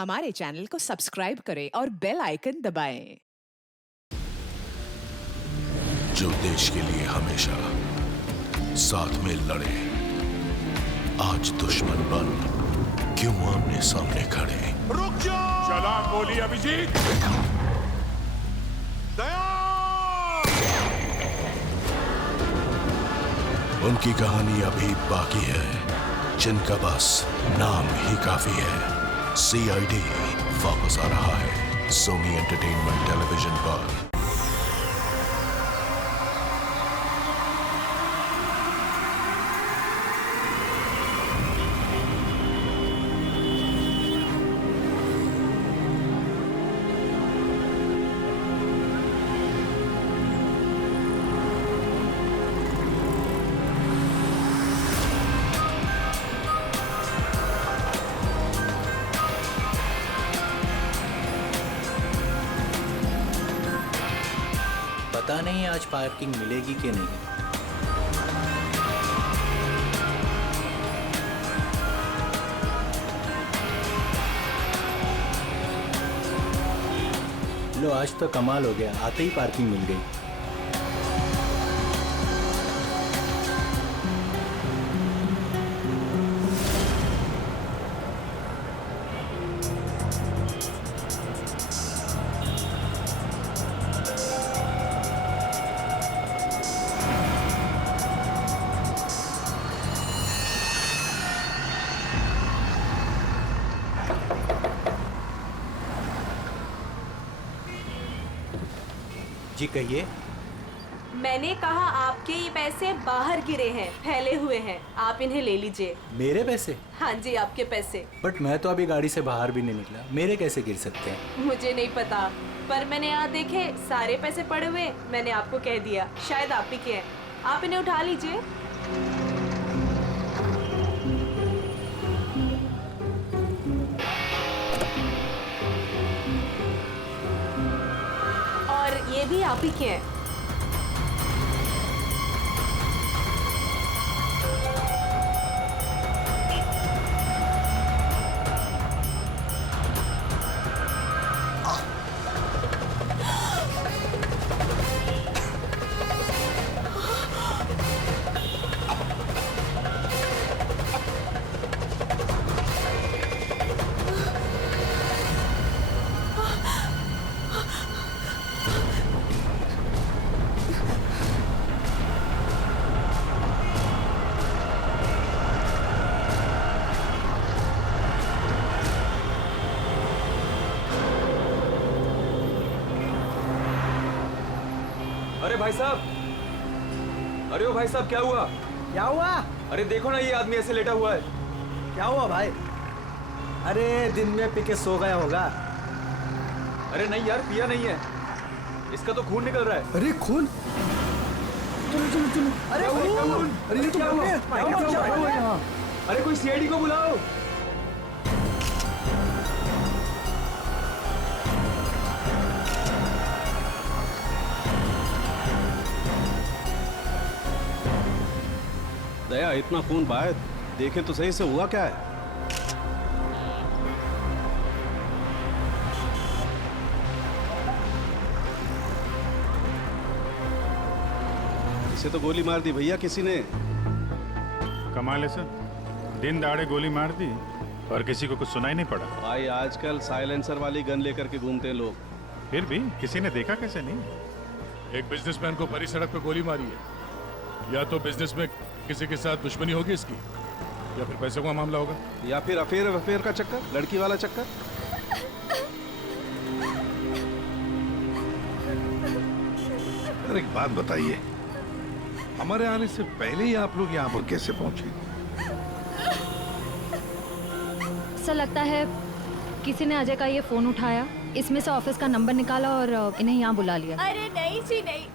हमारे चैनल को सब्सक्राइब करें और बेल आइकन दबाएं। जो देश के लिए हमेशा साथ में लड़े, आज दुश्मन बन क्यों आमने सामने खड़े। रुक जाओ! चला गोली अभिजीत। दया! उनकी कहानी अभी बाकी है, जिनका बस नाम ही काफी है। CID वापस आ रहा है सोनी एंटरटेनमेंट टेलीविजन पर। पता नहीं आज पार्किंग मिलेगी कि नहीं। लो, आज तो कमाल हो गया, आते ही पार्किंग मिल गई। जी कहिए। मैंने कहा आपके ये पैसे बाहर गिरे हैं, फैले हुए हैं, आप इन्हें ले लीजिए। मेरे पैसे? हाँ जी, आपके पैसे। बट मैं तो अभी गाड़ी से बाहर भी नहीं निकला, मेरे कैसे गिर सकते हैं? मुझे नहीं पता, पर मैंने यहाँ देखे सारे पैसे पड़े हुए, मैंने आपको कह दिया, शायद आप ही के हैं। आप इन्हें उठा लीजिए। और ये भी आप ही के हैं। अरे भाई साहब, अरे ओ भाई साहब, क्या हुआ? क्या हुआ? अरे देखो ना, ये आदमी ऐसे लेटा हुआ है। क्या हुआ भाई? अरे दिन में पी के सो गया होगा। अरे नहीं यार, पिया नहीं है, इसका तो खून निकल रहा है। अरे खून? चलो चलो चलो। अरे खून! अरे ये तो क्या हुआ? यहाँ। अरे कोई CID को बुलाओ। दया, इतना खून बाहर देखे तो सही से हुआ क्या है? इसे तो गोली मार दी भैया किसी ने। कमाल है सर, दिन दहाड़े गोली मार दी और किसी को कुछ सुनाई नहीं पड़ा। भाई आजकल साइलेंसर वाली गन लेकर के घूमते हैं लोग। फिर भी किसी ने देखा कैसे नहीं? एक बिजनेसमैन को भरी सड़क पे गोली मारी है। या तो बिजनेस में किसी के साथ दुश्मनी होगी इसकी, या फिर पैसों का मामला होगा, या फिर अफेयर का चक्कर, लड़की वाला चक्कर। अरे एक बात बताइए, हमारे आने से पहले ही आप लोग यहाँ पर कैसे पहुंचे? सर लगता है किसी ने अजय का ये फोन उठाया, इसमें से ऑफिस का नंबर निकाला और इन्हें यहाँ बुला लिया। अरे नहीं जी नहीं,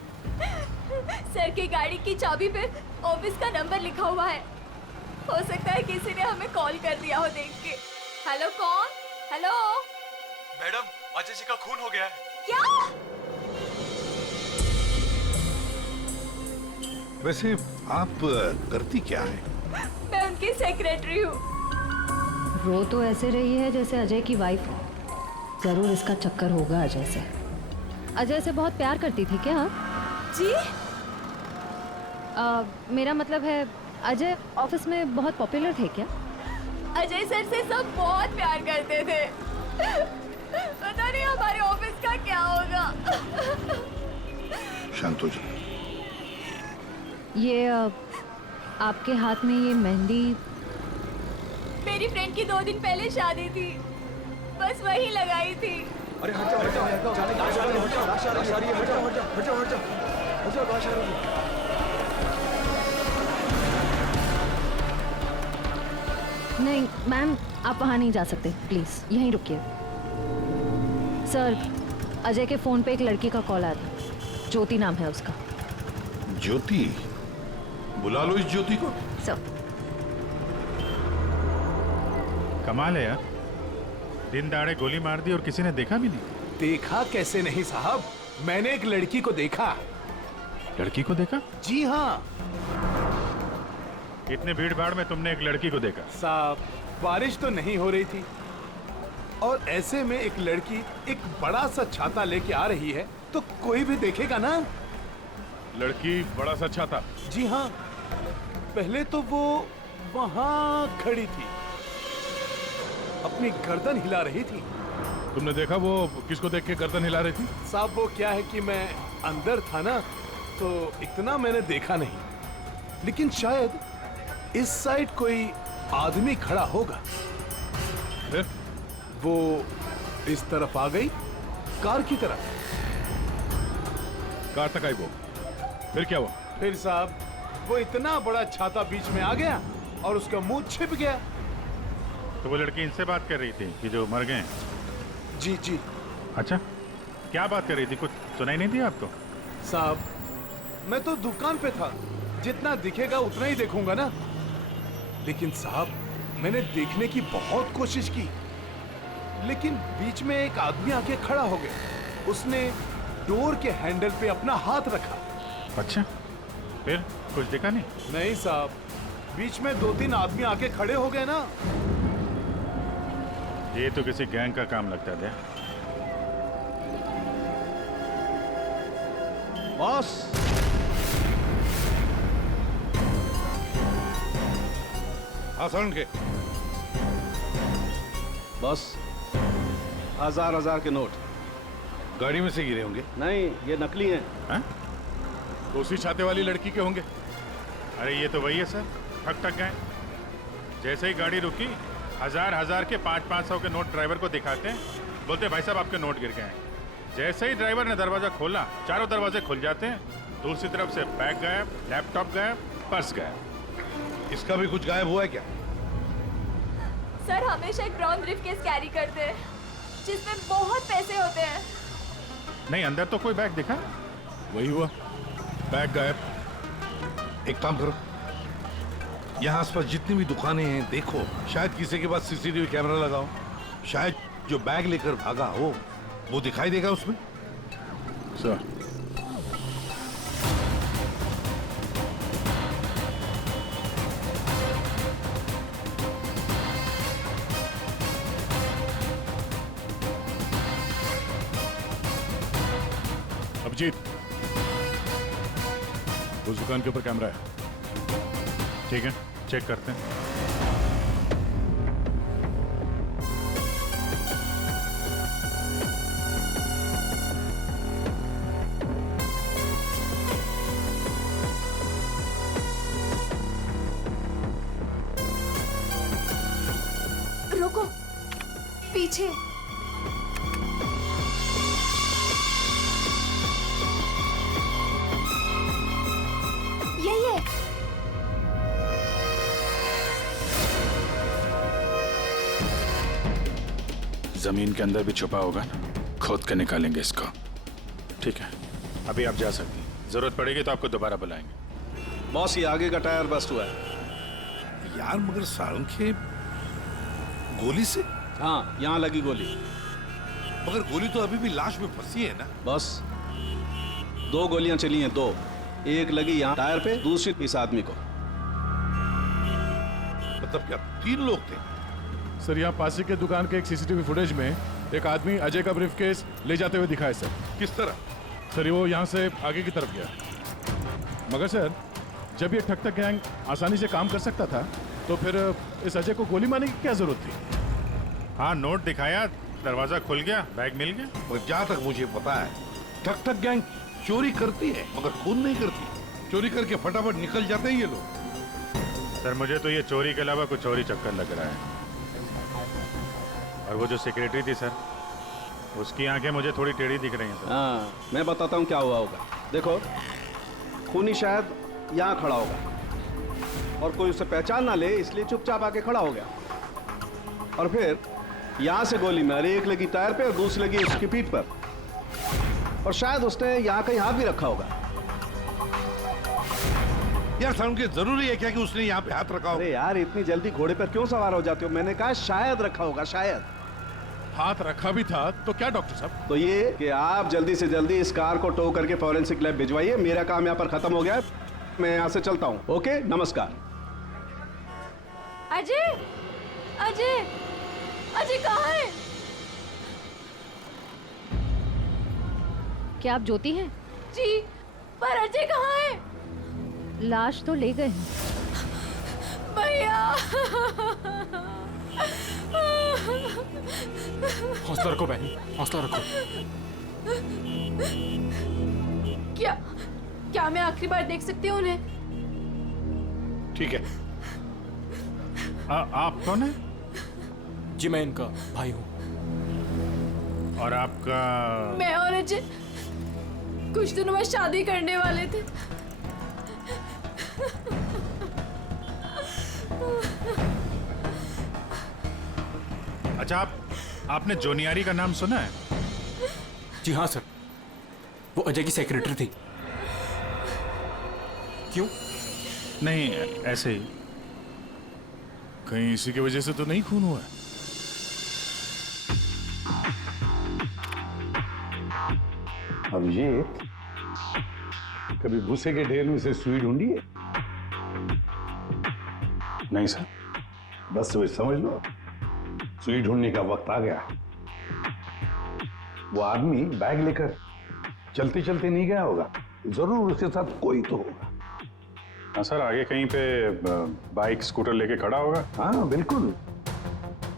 सर की गाड़ी की चाबी पे ऑफिस का नंबर लिखा हुआ है। हो सकता है किसी ने हमें कॉल कर दिया हो देख के। हेलो, कौन? हेलो मैडम, अजय जी का खून हो गया है। क्या? वैसे आप करती क्या है? मैं उनकी सेक्रेटरी हूँ। रो तो ऐसे रही है जैसे अजय की वाइफ हो। जरूर इसका चक्कर होगा अजय से। अजय से बहुत प्यार करती थी क्या? जी मेरा मतलब है अजय ऑफिस में बहुत पॉपुलर थे क्या? अजय सर से सब बहुत प्यार करते थे। पता नहीं हमारे ऑफिस का क्या होगा। शांत हो जा। ये आपके हाथ में ये मेहंदी? मेरी फ्रेंड की 2 दिन पहले शादी थी, बस वही लगाई थी। अरे हट जाओ, हट जाओ, हट जाओ, लाश आ रही है, लाश आ रही है, हट जाओ, हट जाओ, हट जाओ, हट जाओ, हट जाओ, लाश आ रही है। नहीं मैम, आप वहाँ नहीं जा सकते, प्लीज़ यहीं रुकिए। सर, अजय के फ़ोन पे एक लड़की का कॉल आया था, ज्योति नाम है उसका। ज्योति? बुला लो इस ज्योति को। सर। कमाल है यार, दिन दहाड़े गोली मार दी और किसी ने देखा भी नहीं। देखा कैसे नहीं साहब, मैंने एक लड़की को देखा। लड़की को देखा? जी हाँ इतने भीड़ भाड़ में तुमने एक लड़की को देखा? साहब, बारिश तो नहीं हो रही थी और ऐसे में एक लड़की एक बड़ा सा छाता लेके आ रही है तो कोई भी देखेगा ना। लड़की बड़ा सा छाता? जी हाँ, पहले तो वो वहाँ खड़ी थी, अपनी गर्दन हिला रही थी। तुमने देखा वो किसको देख के गर्दन हिला रही थी? साहब वो क्या है कि मैं अंदर था ना, तो इतना मैंने देखा नहीं, लेकिन शायद इस साइड कोई आदमी खड़ा होगा। फिर वो इस तरफ आ गई, कार की तरफ। कार तक आई वो, फिर क्या हुआ? फिर साहब वो इतना बड़ा छाता बीच में आ गया और उसका मुंह छिप गया। तो वो लड़की इनसे बात कर रही थी कि जो मर गए? जी जी। अच्छा, क्या बात कर रही थी? कुछ सुनाई नहीं दिया आपको? साहब मैं तो दुकान पे था, जितना दिखेगा उतना ही देखूंगा ना। लेकिन साहब मैंने देखने की बहुत कोशिश की, लेकिन बीच में एक आदमी आके खड़ा हो गया। उसने डोर के हैंडल पे अपना हाथ रखा। अच्छा, फिर कुछ देखा नहीं? नहीं साहब, बीच में 2-3 आदमी आके खड़े हो गए ना। ये तो किसी गैंग का काम लगता है। बॉस, हाँ सरण के। बॉस, 1000 के नोट। गाड़ी में से गिरे होंगे? नहीं, ये नकली हैं। हाँ? तो उसी छाते वाली लड़की के होंगे। अरे ये तो वही है सर, ठक गए। जैसे ही गाड़ी रुकी, 1000 के 500 के नोट ड्राइवर को दिखाते हैं, बोलते भाई साहब आपके नोट गिर गए हैं। जैसे ही ड्राइवर ने दरवाजा खोला, चारों दरवाजे खुल जाते हैं। दूसरी तरफ से बैग गायब, लैपटॉप गायब, पर्स गायब। इसका भी कुछ गायब हुआ है क्या? सर हमेशा एक ब्राउन ब्रीफकेस कैरी करते हैं जिसमें बहुत पैसे होते हैं। नहीं, अंदर तो कोई बैग दिखा? वही हुआ, बैग गायब। एक काम करो, यहाँ आसपास जितनी भी दुकानें हैं देखो, शायद किसी के पास सीसीटीवी कैमरा लगाओ। शायद जो बैग लेकर भागा हो वो दिखाई देगा उसमें। सर, अभिजीत, उस दुकान के ऊपर कैमरा है। ठीक है, चेक करते हैं। रुको, पीछे। यही है। जमीन के अंदर भी छुपा होगा ना, खोद कर निकालेंगे इसको। ठीक है, अभी आप जा सकते हैं। जरूरत पड़ेगी तो आपको दोबारा बुलाएंगे। बॉस, ये आगे का टायर बस्ट हुआ है। यार मगर सारंग के गोली से? हाँ, यहाँ लगी गोली। मगर गोली तो अभी भी लाश में फंसी है ना? बस 2 गोलियां चली हैं, 2। एक लगी यहाँ टायर पे, दूसरी इस आदमी को। मतलब क्या 3 लोग थे? सर यहाँ पासी के दुकान के एक सीसीटीवी फुटेज में एक आदमी अजय का ब्रीफकेस ले जाते हुए दिखा है सर। किस तरह? सर वो यहाँ से आगे की तरफ गया, मगर सर जब ये ठग ठग गैंग आसानी से काम कर सकता था तो फिर इस अजय को गोली मारने की क्या जरूरत थी? हाँ, नोट दिखाया, दरवाजा खुल गया, बैग मिल गया। और जहाँ तक मुझे पता है ठग ठग गैंग चोरी करती है मगर खून नहीं करती। चोरी करके फटाफट निकल जाते हैं ये लोग। सर मुझे तो ये चोरी के अलावा कुछ और ही चक्कर लग रहा है। और वो जो सेक्रेटरी थी सर, उसकी आंखें मुझे थोड़ी टेढ़ी दिख रही हैं सर। हाँ, मैं बताता हूँ क्या हुआ होगा। देखो, खूनी शायद यहाँ खड़ा होगा और कोई उसे पहचान ना ले, इसलिए चुपचाप आके खड़ा हो गया। और फिर यहाँ से गोली मारी, एक लगी टायर पे और दूसरी लगी उसकी पीठ पर। और शायद उसने यहाँ कहीं हाथ भी रखा होगा। यार साउंड के जरूरी है क्या कि उसने यहाँ पे हाथ रखा हो? अरे यार, इतनी जल्दी घोड़े पर क्यों सवार हो जाते हो? मैंने कहा शायद रखा होगा, शायद। हाथ रखा भी था तो क्या डॉक्टर साहब? तो ये कि आप जल्दी से जल्दी इस कार को टो करके फॉरेंसिक लैब भिजवाइए। मेरा काम यहाँ पर खत्म हो गया है, मैं यहाँ से चलता हूँ। ओके, नमस्कार। अजय, अजय, अजय कहाँ है? क्या आप ज्योति हैं? जी, पर अजय कहाँ है? लाश तो ले गए। भैया, हौसला रखो बहन, हौसला रखो। क्या मैं आखिरी बार देख सकती हूँ उन्हें? ठीक है। आप कौन है? जी मैं इनका भाई हूँ। और आपका? मैं और अजय कुछ दिनों बाद शादी करने वाले थे। अच्छा, आपने जोनियारी का नाम सुना है? जी हाँ सर, वो अजय की सेक्रेटरी थी। क्यों? नहीं, ऐसे ही। कहीं इसी की वजह से तो नहीं खून हुआ है? अभिजीत, कभी भूसे के ढेर में से सुई ढूंढी है? नहीं सर। बस वही समझ लो, सुई ढूंढने का वक्त आ गया। वो आदमी बैग लेकर चलते चलते नहीं गया होगा, जरूर उसके साथ कोई तो होगा। हाँ सर, आगे कहीं पे बाइक स्कूटर लेके खड़ा होगा। हाँ बिल्कुल।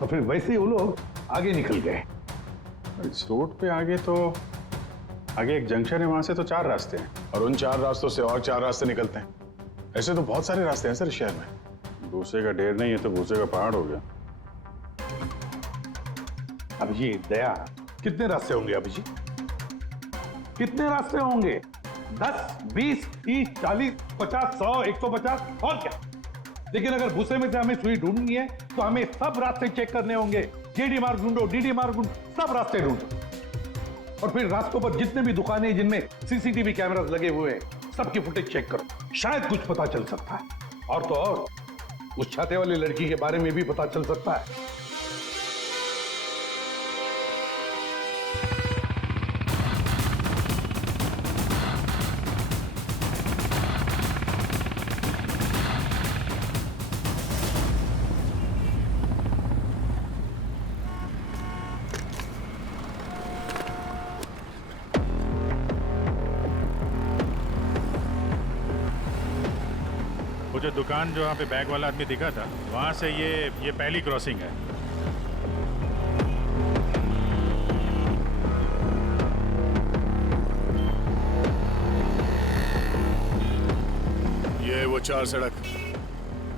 और फिर वैसे ही वो लोग आगे निकल गए। इस रोड पे आगे तो आगे एक जंक्शन है, वहां से तो 4 रास्ते हैं और उन 4 रास्तों से और 4 रास्ते निकलते हैं। ऐसे तो बहुत सारे रास्ते हैं सर शहर में। भूसे का ढेर नहीं है तो भूसे का पहाड़ हो गया। अभिजीत, दया, कितने रास्ते होंगे अभिजीत? कितने रास्ते होंगे? 10, 20, 30, 40, 50, 100, 150 और क्या? लेकिन अगर भूसे में से हमें सुई ढूंढनी है तो हमें सब रास्ते चेक करने होंगे। जेडी मार्ग ढूंढो, डीडी मार्ग ढूंढो, सब रास्ते ढूंढो। और फिर रास्तों पर जितने भी दुकानें जिनमें सीसीटीवी कैमरास लगे हुए हैं, सबकी फुटेज चेक करो, शायद कुछ पता चल सकता है। और तो और उस छाते वाली लड़की के बारे में भी पता चल सकता है। वो जो दुकान जो वहाँ पे बैग वाला आदमी दिखा था, वहाँ से ये पहली क्रॉसिंग है। ये वो 4 सड़क,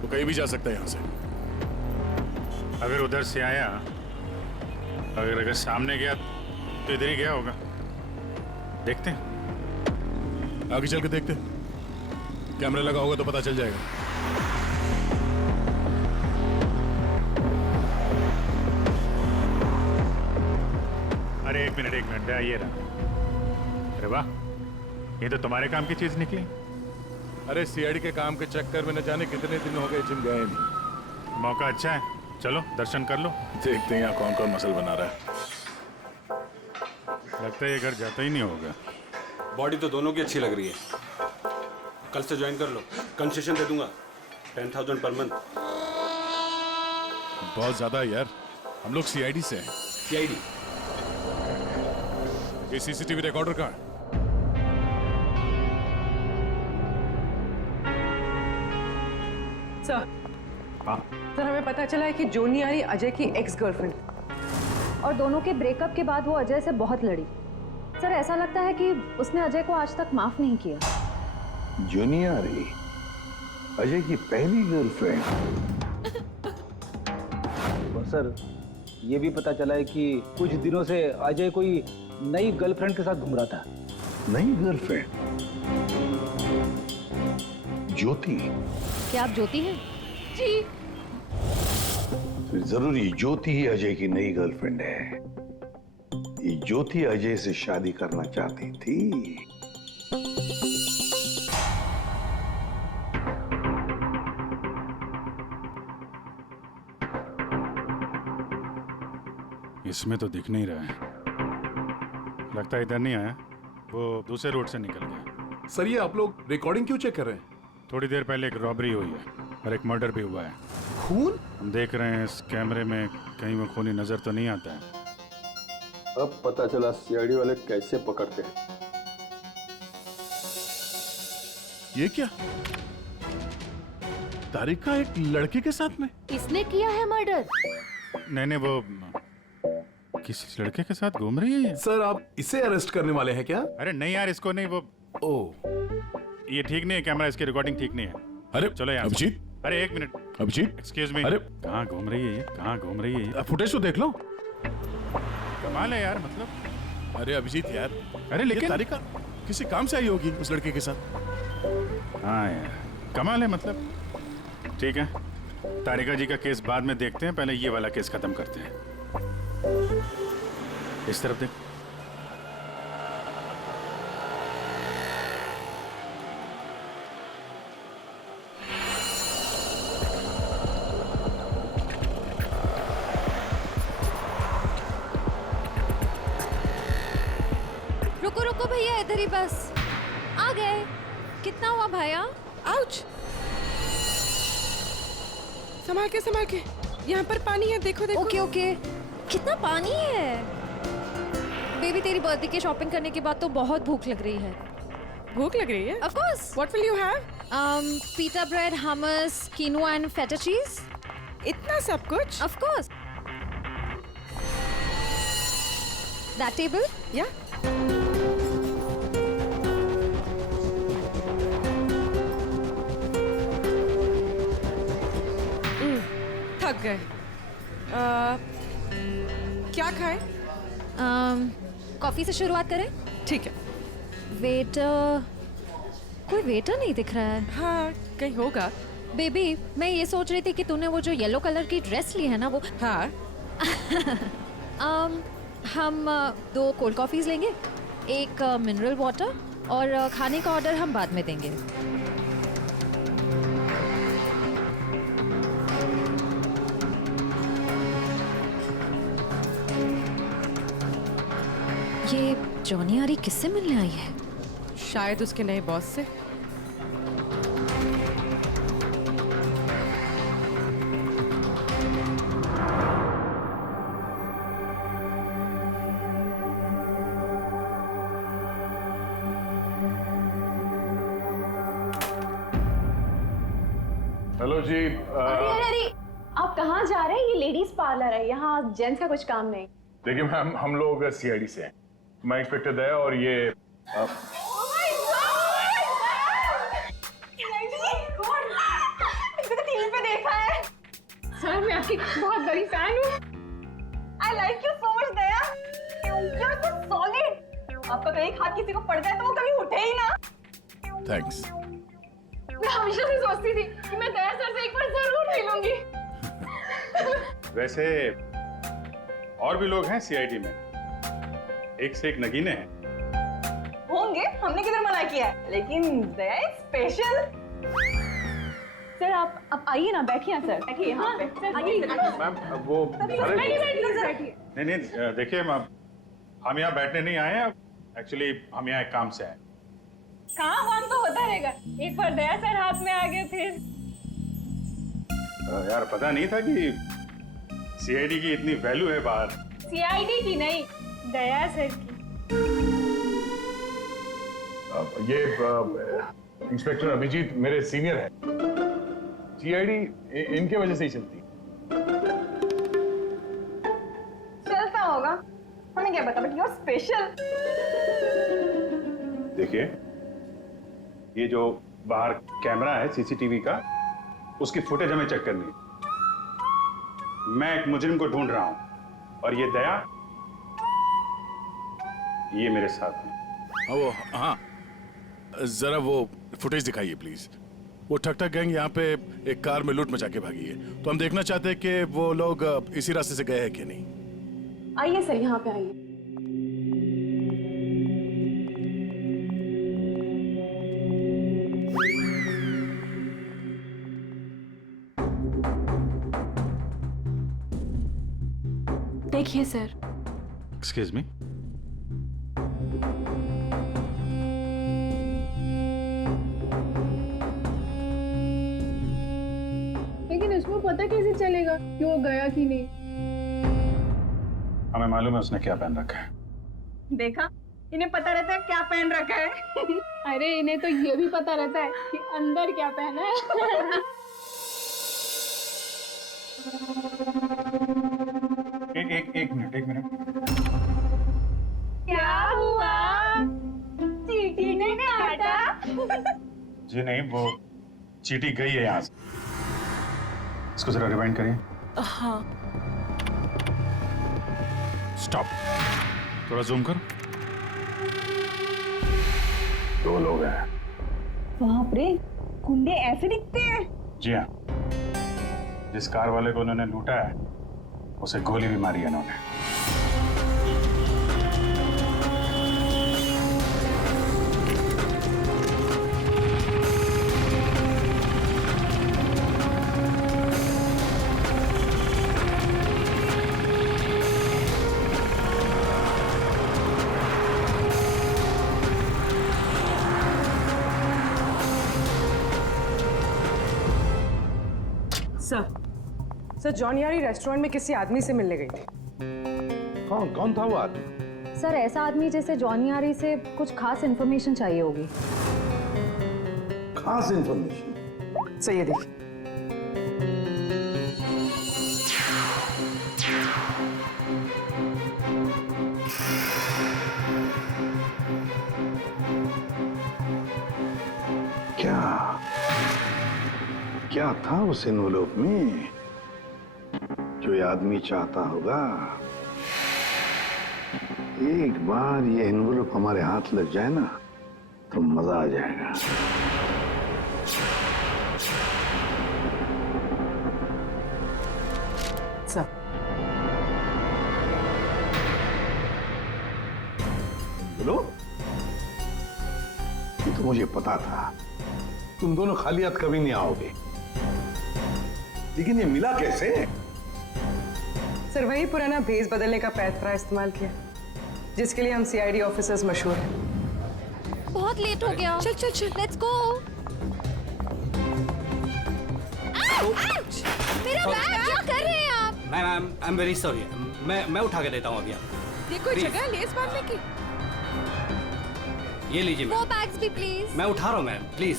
वो कहीं भी जा सकता है यहाँ से। अगर उधर से आया, अगर सामने गया तो इधर ही गया होगा। देखते हैं, आगे चल के देखते हैं। कैमरा लगा होगा तो पता चल जाएगा। अरे एक मिनट ये रहा। अरे वाह, ये तो तुम्हारे काम की चीज निकली। अरे सीआईडी के काम के चक्कर में न जाने कितने दिन हो गए जिम गए नहीं। मौका अच्छा है, चलो दर्शन कर लो। देखते हैं यहाँ कौन कौन मसल बना रहा है। लगता है ये घर जाता ही नहीं होगा। बॉडी तो दोनों की अच्छी लग रही है। कल से ज्वाइन कर लो, कंसेशन दे दूंगा 10,000 पर मंथ। बहुत ज्यादा यार। हम लोग सीआईडी से हैं। सीआईडी? ये सीसीटीवी रिकॉर्डर कहाँ है? सर, सर हमें पता चला है कि जोनी आरी अजय की एक्स गर्लफ्रेंड, और दोनों के ब्रेकअप के बाद वो अजय से बहुत लड़ी। सर ऐसा लगता है कि उसने अजय को आज तक माफ नहीं किया। जोनी आरी अजय की पहली गर्लफ्रेंड। और सर ये भी पता चला है कि कुछ दिनों से अजय कोई नई गर्लफ्रेंड के साथ घूम रहा था। नई गर्लफ्रेंड? ज्योति? क्या आप ज्योति हैं? जी। फिर जरूरी ज्योति ही अजय की नई गर्लफ्रेंड है। ये ज्योति अजय से शादी करना चाहती थी। इसमें तो दिख नहीं रहा है। लगता है इधर नहीं आया, वो दूसरे रोड से निकल गया। सर ये आप लोग रिकॉर्डिंग क्यों चेक कर रहे हैं? थोड़ी देर पहले एक रॉबरी हुई है और एक मर्डर भी हुआ है। खून? हम देख रहे हैं इस कैमरे में कहीं वो खूनी नजर तो नहीं आता है। अब पता चला सीआईडी वाले कैसे पकड़ते हैं। ये क्या? तारिका एक लड़के के साथ में? इसने किया है मर्डर? नहीं, वो किस लड़के के साथ घूम रही है ये? सर आप इसे अरेस्ट करने वाले हैं क्या? अरे नहीं यार, इसको नहीं। वो ये ठीक नहीं है, कैमरा इसकी रिकॉर्डिंग ठीक नहीं है। अरे चलो यार। अभिजीत, अरे एक मिनट। Abhijit, excuse me. अरे कहाँ घूम रही है ये? कहाँ घूम रही है ये? फुटेज तो देख लो। कमाल है यार, मतलब। अरे अभिजीत यार, अरे लेकिन तारिका किसी काम से आई होगी उस लड़के के साथ। हाँ यार, कमाल है मतलब। ठीक है, तारिका जी का केस बाद में देखते हैं, पहले ये वाला केस खत्म करते हैं। इस तरफ देख। रुको रुको भैया, इधर ही बस। आ गए। कितना हुआ भैया? आउच! संभाल के, यहाँ पर पानी है, देखो देखो। Okay okay. कितना पानी है? बेबी तेरी बर्थडे की शॉपिंग करने के बाद तो बहुत भूख लग रही है। भूख लग रही है? Of course. What will you have? Pita bread, hummus, quinoa and feta cheese. इतना सब कुछ? Of course. That table? Yeah. थक गए। क्या खाएं? कॉफी से शुरुआत करें? ठीक है। वेटर, कोई वेटर नहीं दिख रहा है। हाँ, कहीं होगा। बेबी, मैं ये सोच रही थी कि तूने वो जो येलो कलर की ड्रेस ली है ना, वो। हाँ। हम 2 कोल्ड कॉफीज लेंगे, 1 मिनरल वाटर, और खाने का ऑर्डर हम बाद में देंगे। ये जॉनी आरी किससे मिलने आई है? शायद उसके नए बॉस से। हेलो जी। अरे आप कहाँ जा रहे हैं? ये लेडीज पार्लर है, यहाँ जेंट्स का कुछ काम नहीं। देखिए मैम, हम लोग सीआईडी से हैं। मैं इंस्पेक्टर दया और ये टीवी पे देखा है। सर मैं आपकी बहुत बड़ी फैन हूँ। I like you so much Daya. You're so solid। आपका कहीं हाथ किसी को पड़ जाए तो वो कभी उठे ही ना। थैंक्स। मैं हमेशा से सोचती थी कि मैं दया सर से एक बार जरूर मिलूंगी। वैसे और भी लोग हैं सीआईडी में, एक से एक नगीने हैं। होंगे, हमने किधर मना किया है, लेकिन दया स्पेशल। सर आप आइए ना, बैठिए ना सर, बैठिए यहाँ पे। मैम वो नहीं, देखिए मैम, हम यहाँ बैठने नहीं आए हैं, एक्चुअली हम यहाँ एक काम से आए। काम तो होता रहेगा, एक बार दया सर हाथ में आ गए फिर। यार पता नहीं था कि सीआईडी की इतनी वैल्यू है बाहर। सीआईडी की नहीं, दया सर की। ये इंस्पेक्टर अभिजीत मेरे सीनियर है। सीआईडी इनके वजह से ही चलती। चलता होगा, हमें क्या पता, बट यू आर स्पेशल। देखिए, ये जो बाहर कैमरा है सीसीटीवी का, उसकी फुटेज हमें चेक करनी है। मैं एक मुजरिम को ढूंढ रहा हूं और ये दया ये मेरे साथ है। वो हाँ, जरा वो फुटेज दिखाइए प्लीज। वो ठक ठक गैंग यहाँ पे एक कार में लूट मचा के भागी है, तो हम देखना चाहते हैं कि वो लोग इसी रास्ते से गए हैं कि नहीं। आइए सर, यहाँ पे आइए। देखिए सर। Excuse me. लेकिन इसको पता कैसे चलेगा कि वो गया कि नहीं? हमें मालूम है उसने क्या पहन रखा है। देखा, इन्हें पता रहता है क्या पहन रखा है। अरे इन्हें तो ये भी पता रहता है कि अंदर क्या पहना है। एक मिनट। क्या हुआ? चीटी ने काटा? जी नहीं, वो चीटी गई है यहाँ से। इसको जरा रिवाइंड करिए। हाँ। स्टॉप, थोड़ा जूम करो। 2 लोग हैं। बाप रे, गुंडे ऐसे दिखते हैं? जी हाँ, जिस कार वाले को उन्होंने लूटा है उसे गोली भी मारी है उन्होंने। सर जॉनियारी रेस्टोरेंट में किसी आदमी से मिलने गई थी। कौन था वो आदमी? सर ऐसा आदमी जैसे जॉनियारी से कुछ खास इन्फॉर्मेशन चाहिए होगी। खास इन्फॉर्मेशन? सही है, देखिए। क्या था उस एनवेलप में जो ये आदमी चाहता होगा? एक बार ये एनवेलप हमारे हाथ लग जाए ना तो मजा आ जाएगा। सर बोलो। ये तो मुझे पता था, तुम दोनों खाली हाथ कभी नहीं आओगे, लेकिन ये मिला कैसे? सर वही पुराना भेस बदलने का पैतरा इस्तेमाल किया जिसके लिए हम सीआईडी ऑफिसर्स मशहूर हैं। बहुत लेट हो गया। चल चल चल, लेट्स गो। मेरा बैग, क्या कर रहे हैं आप? Ma'am I am very sorry, मैं उठा के देता हूँ अभी आपको। ये कोई जगह है लेस बांधने की? ये लीजिए वो मैम। बैग्स भी प्लीज। मैं उठा रहा हूँ मैम, प्लीज।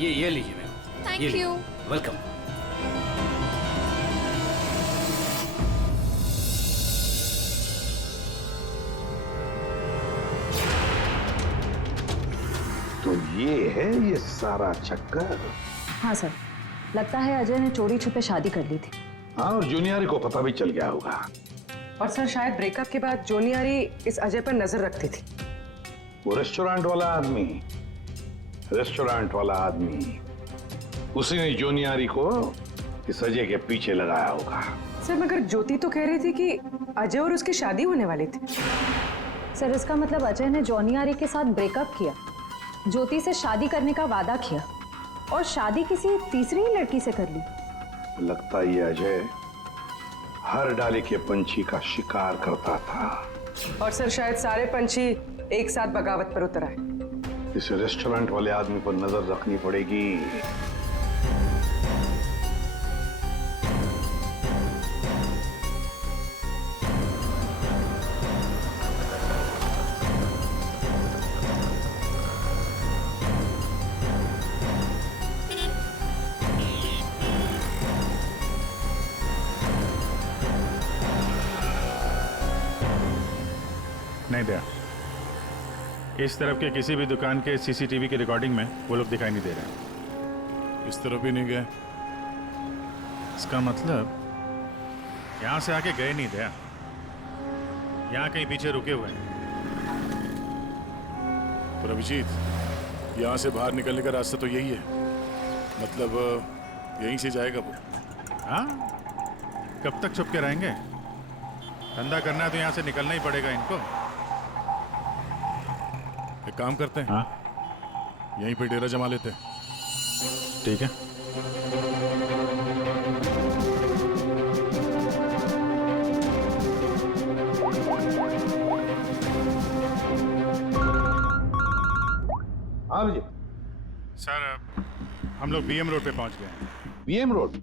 ये लीजिए मैम। Thank you. वेलकम। तो ये है ये सारा चक्कर। हाँ सर, लगता है अजय ने चोरी छुपे शादी कर ली थी। हाँ, और जूनियर को पता भी चल गया होगा। और सर शायद ब्रेकअप के बाद जोनियारी इस अजय पर नजर रखती थी। वो रेस्टोरेंट वाला आदमी उसी ने जोनियारी को इस अजय के पीछे लगाया होगा। सर मगर ज्योति तो कह रही थी कि अजय और उसकी शादी होने वाली थी। सर इसका मतलब अजय ने जॉनियारी के साथ ब्रेकअप किया, ज्योति से शादी करने का वादा किया और शादी किसी तीसरी ही लड़की से कर ली। लगता ये अजय हर डाले के पंछी का शिकार करता था। और सर शायद सारे पंछी एक साथ बगावत पर उतर आए। इस रेस्टोरेंट वाले आदमी पर नजर रखनी पड़ेगी। नहीं दया, इस तरफ के किसी भी दुकान के सीसीटीवी की रिकॉर्डिंग में वो लोग दिखाई नहीं दे रहे। इस तरफ भी नहीं गए। इसका मतलब यहाँ से आके गए नहीं दया, यहाँ कहीं पीछे रुके हुए हैं। पर अभिजीत, यहाँ से बाहर निकलने का रास्ता तो यही है, मतलब यहीं से जाएगा वो। हाँ, कब तक छुप के रहेंगे? धंधा करना है तो यहाँ से निकलना ही पड़ेगा इनको। एक काम करते हैं, हाँ, यहीं पे डेरा जमा लेते हैं। ठीक है। हाँ जी सर, हम लोग बीएम रोड पे पहुंच गए हैं। BM road?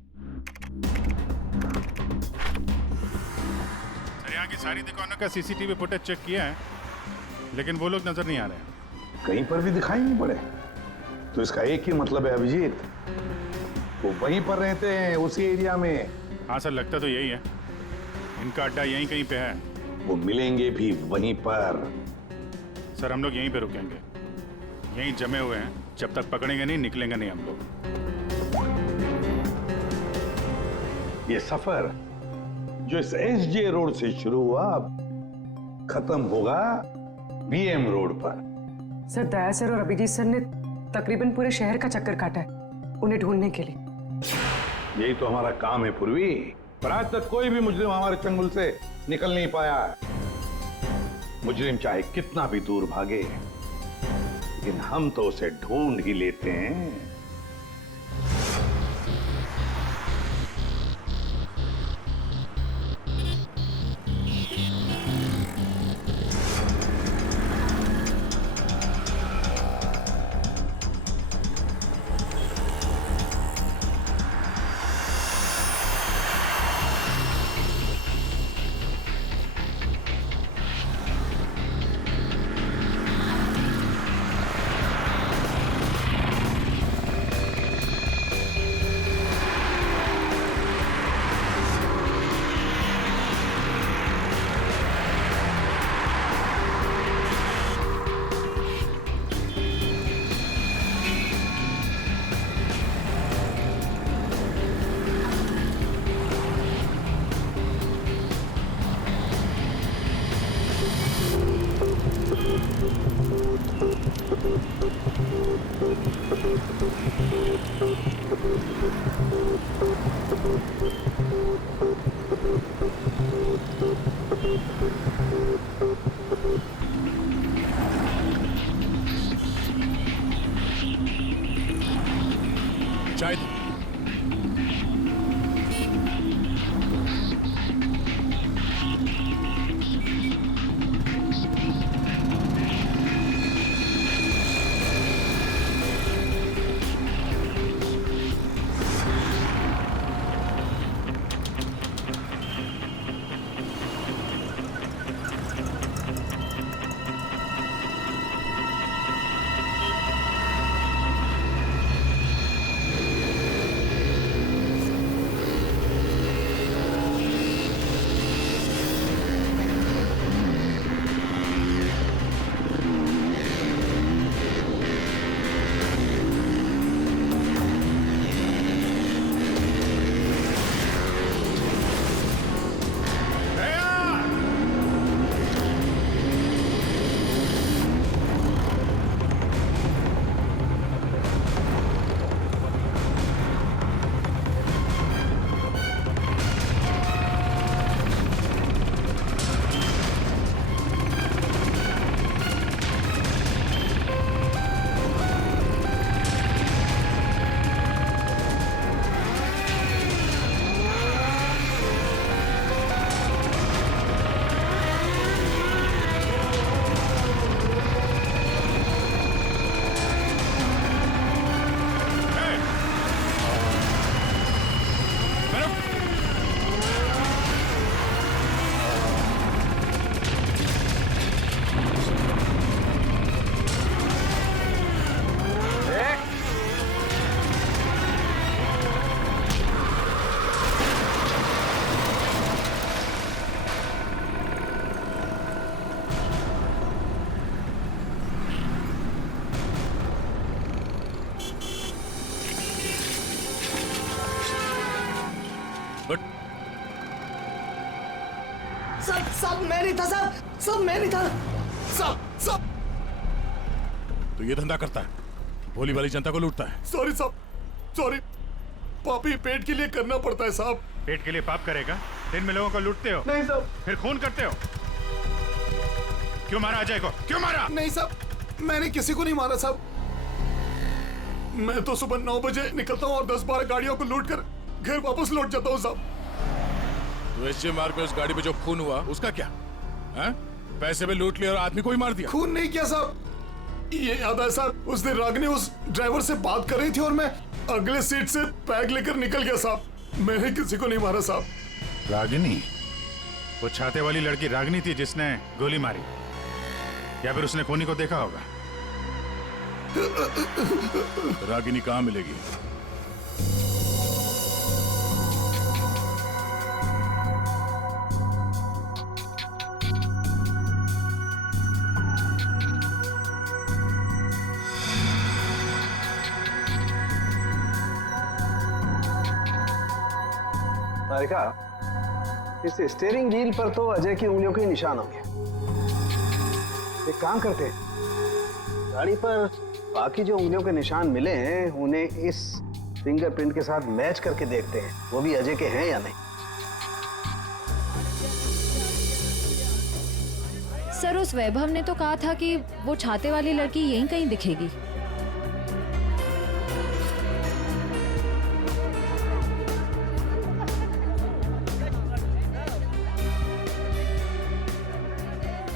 सर, यहाँ की सारी दुकानों का सीसीटीवी फुटेज चेक किया है, लेकिन वो लोग नजर नहीं आ रहे हैं। कहीं पर भी दिखाई नहीं पड़े। तो इसका एक ही मतलब है अभिजीत, वो वहीं पर रहते हैं, उसी एरिया में। हाँ सर, लगता तो यही है। इनका अड्डा यहीं कहीं पे है। वो मिलेंगे भी वहीं पर। सर, हम लोग यहीं पे रुकेंगे, यहीं जमे हुए हैं। जब तक पकड़ेंगे नहीं, निकलेंगे नहीं हम लोग। ये सफर जो इस एसजे रोड से शुरू हुआ, खत्म होगा बीएम रोड पर। सर, दया सर और अभिजीत सर ने तकरीबन पूरे शहर का चक्कर काटा है उन्हें ढूंढने के लिए। यही तो हमारा काम है पूर्वी, पर आज तक कोई भी मुजरिम हमारे चंगुल से निकल नहीं पाया। मुजरिम चाहे कितना भी दूर भागे, लेकिन हम तो उसे ढूंढ ही लेते हैं। चाय सब मैं नहीं था साहब, सब मैं नहीं था सब। तो ये धंधा करता है, भोली वाली जनता को लूटता है। सॉरी साहब, सॉरी। पापी पेट के लिए करना पड़ता है साहब। पेट के लिए पाप करेगा? दिन में लोगों को लूटते हो? नहीं साहब। फिर खून करते हो? क्यों मारा अजय को? क्यों मारा? नहीं साहब, मैंने किसी को नहीं मारा साहब। मैं तो सुबह 9 बजे निकलता हूँ और 10-12 गाड़ियों को लूट कर घर वापस लौट जाता हूँ साहब। तो एसजे मार्ग में उस गाड़ी पे जो खून हुआ उसका क्या है? पैसे में लूट लिया और आदमी को ही मार दिया। खून नहीं किया साहब, ये याद है साहब, उस दिन रागिनी उस ड्राइवर से बात कर रही थी और मैं अगले सीट से बैग लेकर निकल गया साहब। मैंने किसी को नहीं मारा साहब। रागिनी? वो छाते वाली लड़की रागिनी थी जिसने गोली मारी, या फिर उसने खूनी को देखा होगा? रागिनी कहाँ मिलेगी? तारिका, इस स्टीयरिंग व्हील पर तो अजय की उंगलियों के निशान होंगे। एक काम करते हैं, गाड़ी पर बाकी जो उंगलियों के निशान मिले हैं उन्हें इस फिंगरप्रिंट के साथ मैच करके देखते हैं, वो भी अजय के हैं या नहीं। सर, उस वैभव ने तो कहा था कि वो छाते वाली लड़की यहीं कहीं दिखेगी।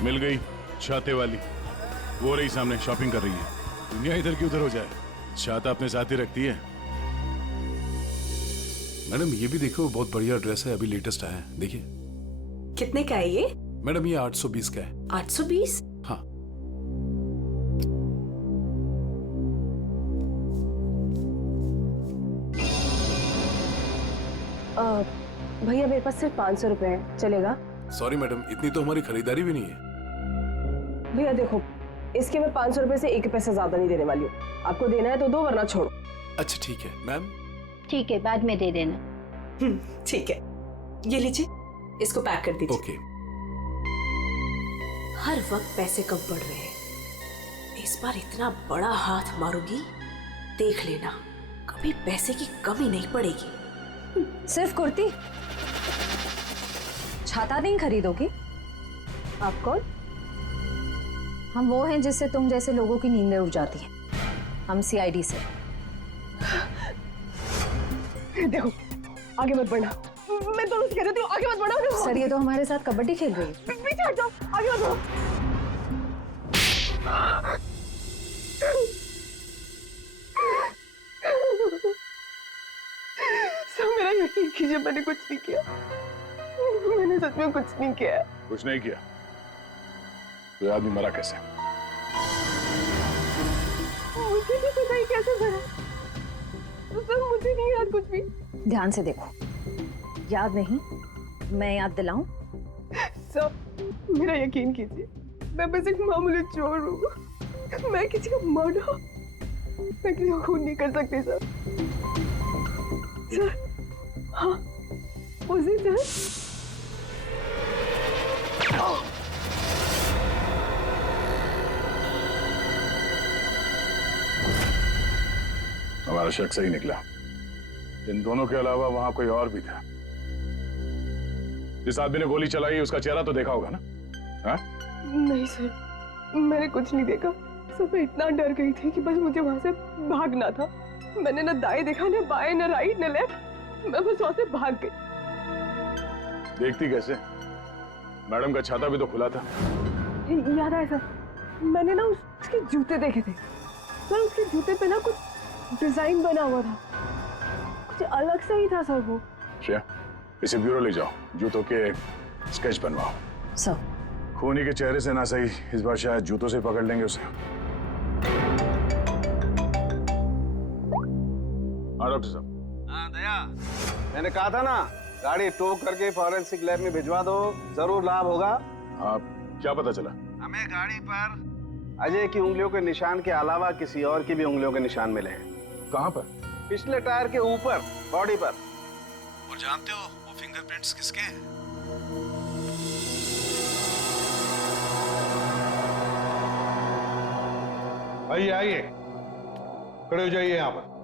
मिल गई छाते वाली, वो रही सामने, शॉपिंग कर रही है। दुनिया इधर की उधर हो जाए, छाता अपने साथ ही रखती है। मैडम ये भी देखो, बहुत बढ़िया ड्रेस है, अभी लेटेस्ट आया है, देखिए। कितने का है ये? मैडम ये 820 का है। 820? हाँ। भैया मेरे पास सिर्फ 500 रुपए है, चलेगा? सॉरी मैडम, इतनी तो हमारी खरीदारी भी नहीं है। भैया देखो, इसके मैं 500 रुपए से 1 पैसा ज्यादा नहीं देने वाली हूँ। आपको देना है तो दो, वरना छोड़ो। अच्छा ठीक है मैम। ठीक है, बाद में दे देना। ठीक है, ये लीजिए, इसको पैक कर दीजिए। ओके। हर वक्त पैसे कम पड़ रहे हैं, इस बार इतना बड़ा हाथ मारूंगी, देख लेना, कभी पैसे की कमी नहीं पड़ेगी। सिर्फ कुर्ती, छाता नहीं खरीदोगी? आप कौन? हम वो हैं जिससे तुम जैसे लोगों की नींदें उड़ जाती हैं। हम सीआईडी से। देखो, आगे मत बढ़ना, मैं तो कह रही हूँ, आगे मत बढ़ना। सर, ये तो हमारे साथ कबड्डी खेल रही है। पीछे हट जाओ, आगे मत बढ़ो। सब मेरा यकीन कीजिए, मैंने कुछ नहीं किया, मैंने सच में कुछ नहीं किया। कुछ नहीं किया? तो आदमी मरा कैसे? मुझे नहीं पता ही कैसे मरा, सर मुझे नहीं याद कुछ भी। ध्यान से देखो, याद नहीं? मैं याद दिलाऊं? सर मेरा यकीन कीजिए, मैं बस एक मामूली चोर हूँ, मैं किसी को मर्डर, मैं किसी को खून नहीं कर सकती सर। सर हाँ, उसी सर। हमारा शक सही निकला, इन दोनों के अलावा वहां कोई और भी था। जिस आदमी ने गोली चलाई उसका चेहरा तो देखा होगा ना? हाँ? नहीं सर, मैंने कुछ नहीं देखा सर, मैं इतना डर गई थी कि बस मुझे वहां से भागना था। मैंने ना दाएं देखा, ना बाएं, ना राइट, ना लेफ्ट, मैं बस वहां से भाग गई। देखती कैसे? मैडम का छाता भी तो खुला था। याद आया सर, मैंने ना उसके जूते देखे थे सर, उसके जूते पे ना कुछ डिजाइन बना हुआ था, कुछ अलग से ही था सर वो। क्या? इसे ब्यूरो ले जाओ, जूतों के स्केच बनवाओ। सर खूनी के चेहरे से ना सही, इस बार शायद जूतों से पकड़ लेंगे उसे। हाँ डॉक्टर साहब। हाँ दया, मैंने कहा था ना, गाड़ी टो करके फॉरेंसिक लैब में भिजवा दो, जरूर लाभ होगा। हाँ, क्या पता चला? हमें गाड़ी पर अजय की उंगलियों के निशान के अलावा किसी और की भी उंगलियों के निशान मिले हैं। कहाँ पर? पिछले टायर के ऊपर, बॉडी पर। और जानते हो वो फिंगरप्रिंट्स किसके हैं? आइए आइए, खड़े हो जाइए यहाँ पर।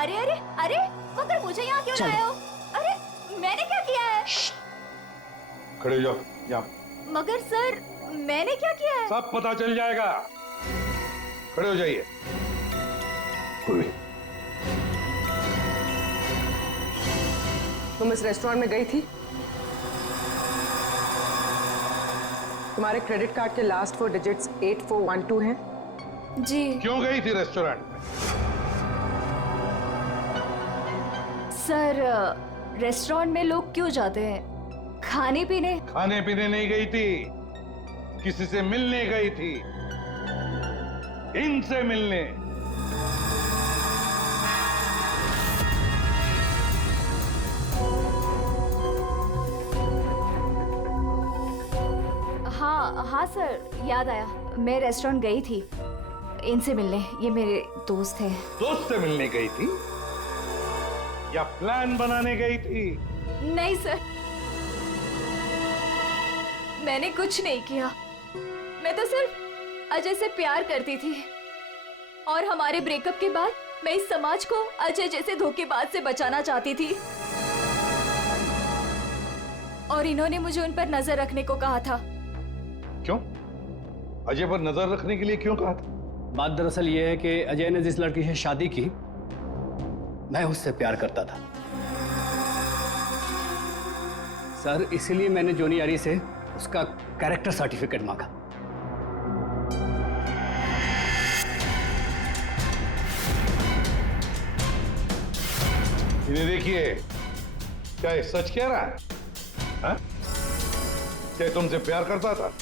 अरे अरे अरे, मगर मुझे यहाँ क्यों लाए हो? अरे मैंने क्या किया है? खड़े हो जाओ यहाँ। मगर सर मैंने क्या किया है? सब पता चल जाएगा। खड़े हो जाइए। पूर्वी, तुम इस रेस्टोरेंट में गई थी? तुम्हारे क्रेडिट कार्ड के लास्ट 4 डिजिट्स 8412 हैं? जी। क्यों गई थी रेस्टोरेंट में? सर रेस्टोरेंट में लोग क्यों जाते हैं? खाने पीने? खाने पीने नहीं गई थी, किसी से मिलने गई थी। इनसे मिलने। हाँ हाँ सर, याद आया, मैं रेस्टोरेंट गई थी इनसे मिलने। ये मेरे दोस्त हैं। दोस्त से मिलने गई थी या प्लान बनाने गई थी? नहीं सर, मैंने कुछ नहीं किया। मैं तो सिर्फ अजय से प्यार करती थी और हमारे ब्रेकअप के बाद मैं इस समाज को अजय जैसे धोखेबाज से बचाना चाहती थी और इन्होंने मुझे उन पर नजर रखने को कहा था। क्यों? अजय पर नजर रखने के लिए क्यों कहा था? बात दरअसल ये है कि अजय ने जिस लड़की से शादी की, मैं उससे प्यार करता था सर, इसीलिए मैंने जोनी आरी से उसका कैरेक्टर सर्टिफिकेट मांगा। इन्हें देखिए, क्या ये सच कह रहा है? हाँ? क्या तुमसे प्यार करता था?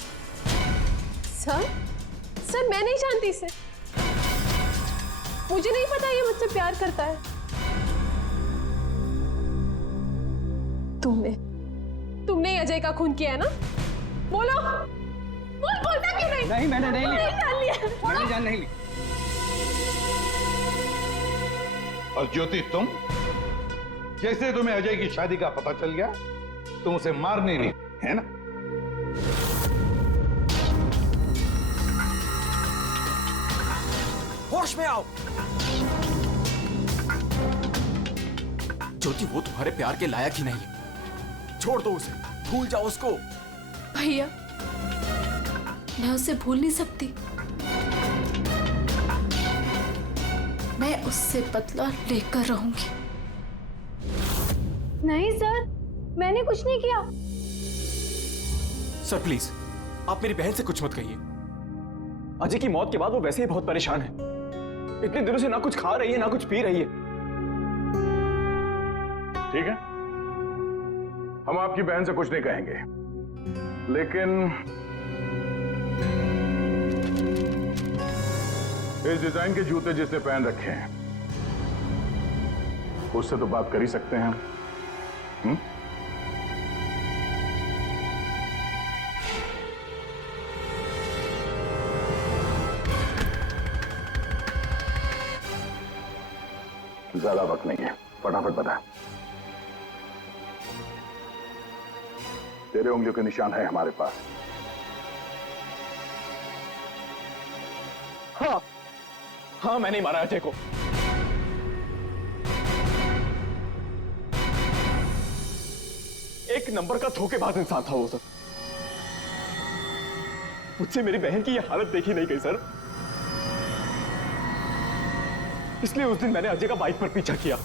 सर मैं नहीं जानती इसे। मुझे नहीं पता ये मुझसे प्यार करता है। तुमने अजय का खून किया है ना? बोलो। बोलता क्यों नहीं? नहीं, मैंने नहीं लिया। जान लिया। मैंने जान नहीं ली। और ज्योति, तुम जैसे तुम्हें अजय की शादी का पता चल गया, तुम उसे मारने नहीं, है ना? होश में आओ। ज्योति, वो तुम्हारे प्यार के लायक ही नहीं है। छोड़ दो उसे, भूल जाओ उसको। भैया, मैं उसे भूल नहीं सकती। मैं उससे बदला लेकर रहूंगी। नहीं सर, मैंने कुछ नहीं किया। सर प्लीज, आप मेरी बहन से कुछ मत कहिए। अजय की मौत के बाद वो वैसे ही बहुत परेशान है। इतने दिनों से ना कुछ खा रही है ना कुछ पी रही है। ठीक है, हम आपकी बहन से कुछ नहीं कहेंगे, लेकिन इस डिजाइन के जूते जिसने पहन रखे हैं उससे तो बात कर ही सकते हैं हम। ज्यादा वक्त नहीं है, फटाफट बता। तेरे उंगलियों के निशान है हमारे पास। हाँ, मैंने ही मारा अजय को। एक नंबर का धोखेबाज इंसान था वो सर। मुझसे मेरी बहन की ये हालत देखी नहीं गई सर, इसलिए उस दिन मैंने अजय का बाइक पर पीछा किया।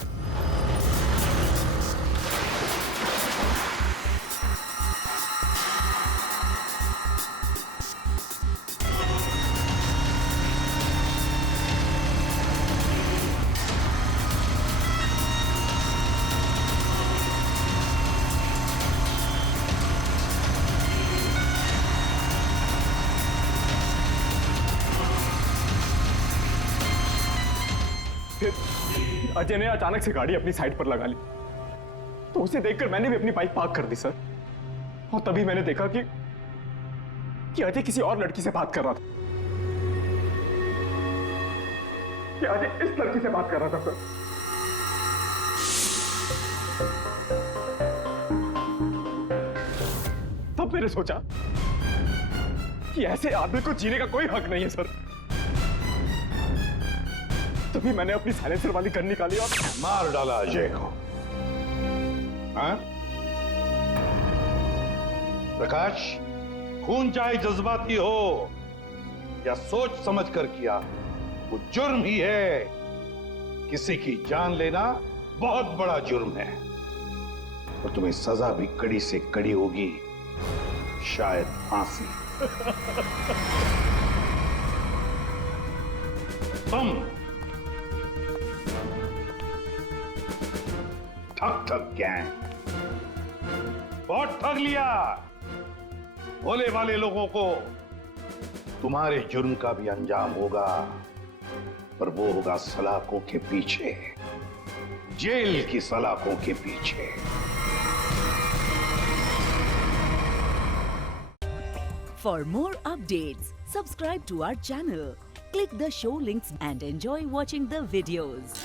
फिर अजय ने अचानक से गाड़ी अपनी साइड पर लगा ली, तो उसे देखकर मैंने भी अपनी बाइक पार्क कर दी सर। और तभी मैंने देखा कि अजय किसी और लड़की से बात कर रहा था। कि अजय इस लड़की से बात कर रहा था सर। तब मैंने सोचा कि ऐसे आदमी को जीने का कोई हक नहीं है सर। तभी मैंने अपनी साइलेंसर वाली गन निकाली और मार डाला अजय को। हाँ? प्रकाश, खून चाहे जज्बाती हो या सोच समझ कर किया, वो जुर्म ही है। किसी की जान लेना बहुत बड़ा जुर्म है और तुम्हें सजा भी कड़ी से कड़ी होगी, शायद फांसी। तुम ठग गैंग बहुत ठग लिया। भोले वाले लोगों को तुम्हारे जुर्म का भी अंजाम होगा, पर वो होगा सलाखों के पीछे, जेल की सलाखों के पीछे। For more updates, subscribe to our channel, click the show links and enjoy watching the videos.